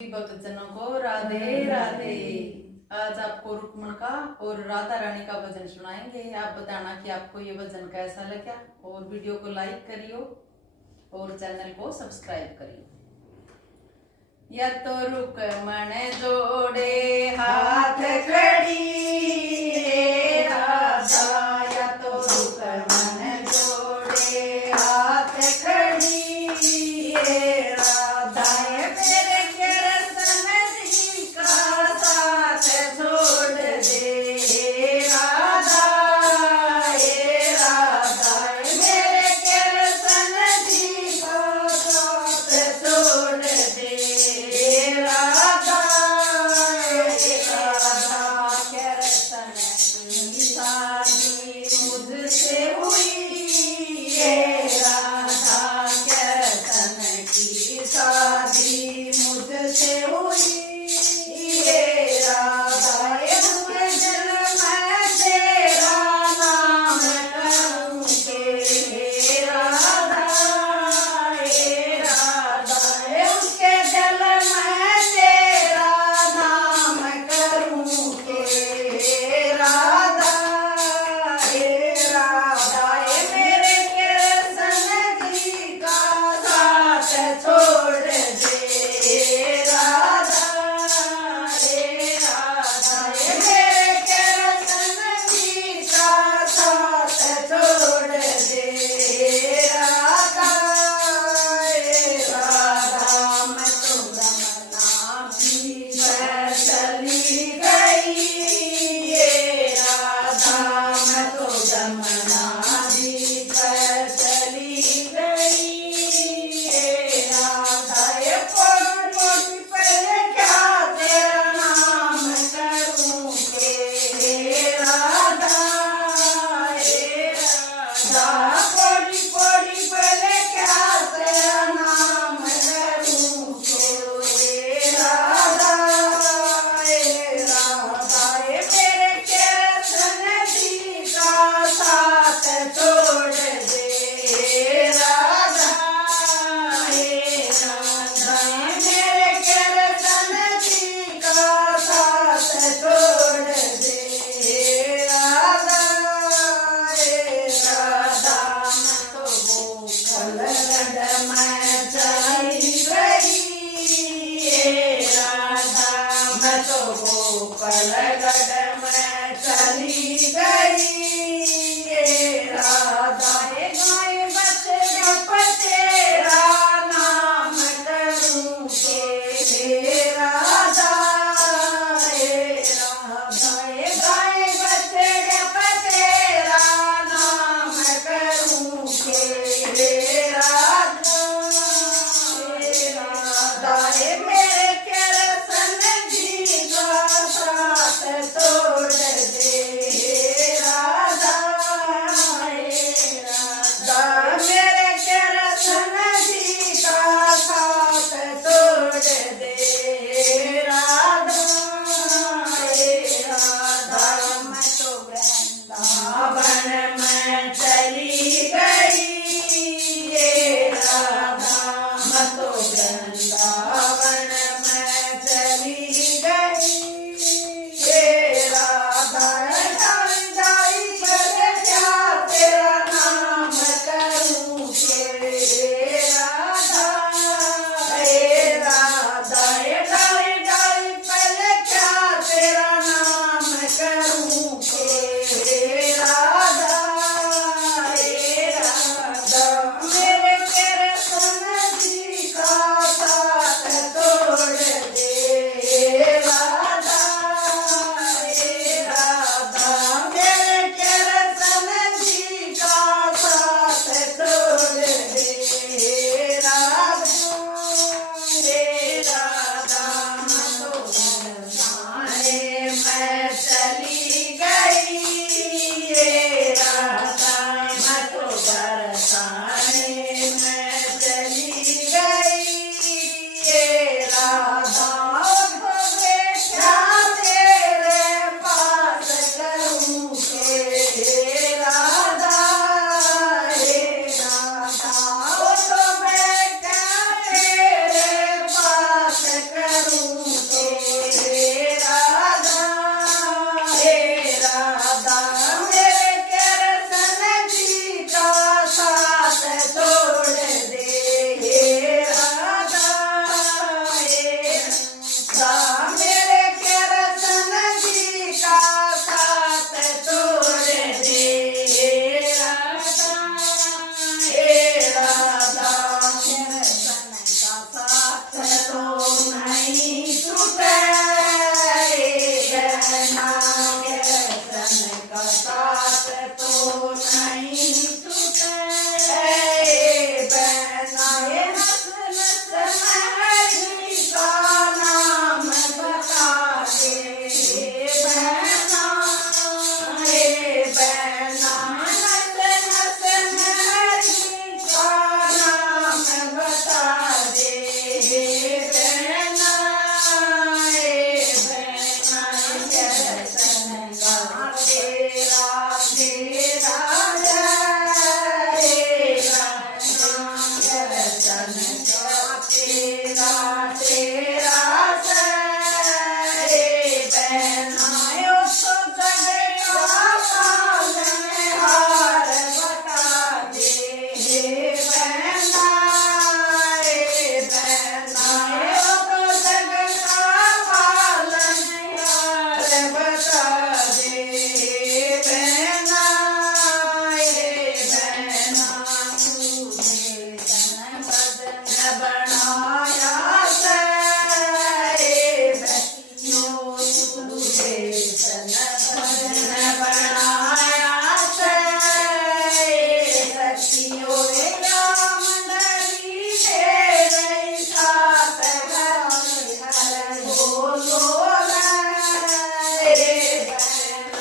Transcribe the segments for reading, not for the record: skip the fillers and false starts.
भक्तजनों को राधे राधे। आज आपको रुक्मण का और राधा रानी का भजन सुनाएंगे। आप बताना कि आपको ये भजन कैसा लगा और वीडियो को लाइक करियो और चैनल को सब्सक्राइब करियो। या तो रुक्मण जोड़े हाथ खड़ी हे राधा, या तो रुक्मण जोड़े हाथ खड़ी हे राधा, मेरे कृष्ण जी का साथ छोड़ दे हे राधा, हे राधा, मेरे कृष्ण जी का साथ छोड़ दे हे राधा, हे राधा, कृष्ण की शादी मुझसे हुई हे राधा, कृष्ण की शादी मुझसे हुई हे राधा, उसके दिल में तेरा नाम करूं हे राधा, हे राधा, उसके दिल में तेरा नाम करूं हे राधा, हे राधा, मेरे कृष्ण जी का साथ छोड़ दे हे राधा, हे राधा, मेरे कृष्ण जी का साथ छोड़ दे हे राधा, हे राधा, मैं तो रमना भी चली गई हे राधा, मैं तो रमना भी चली गई हे राधा, ये पौड़ी पर क्या तेरा नाम करूं हे राधा, हे राधा, पौड़ी पर क्या तेरा नाम करूं हे राधा, हे राधा, मेरे कृष्ण जी का साथ छोड़ दे हे राधा, हे राधा, मेरे कृष्ण जी का साथ छोड़ दे हे राधा, हे राधा, मैं तो गोकुलगढ़ में चली गई हे राधा, मैं तो गोकुलगढ़ में चली गई हे राधा, गाय बछड़ा पर तेरा नाम करूं हे राधा, हे राधा, गाय बछड़ा पर तेरा नाम करूं हे राधा, हे राधा, मेरे कृष्ण जी का साथ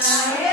बनाया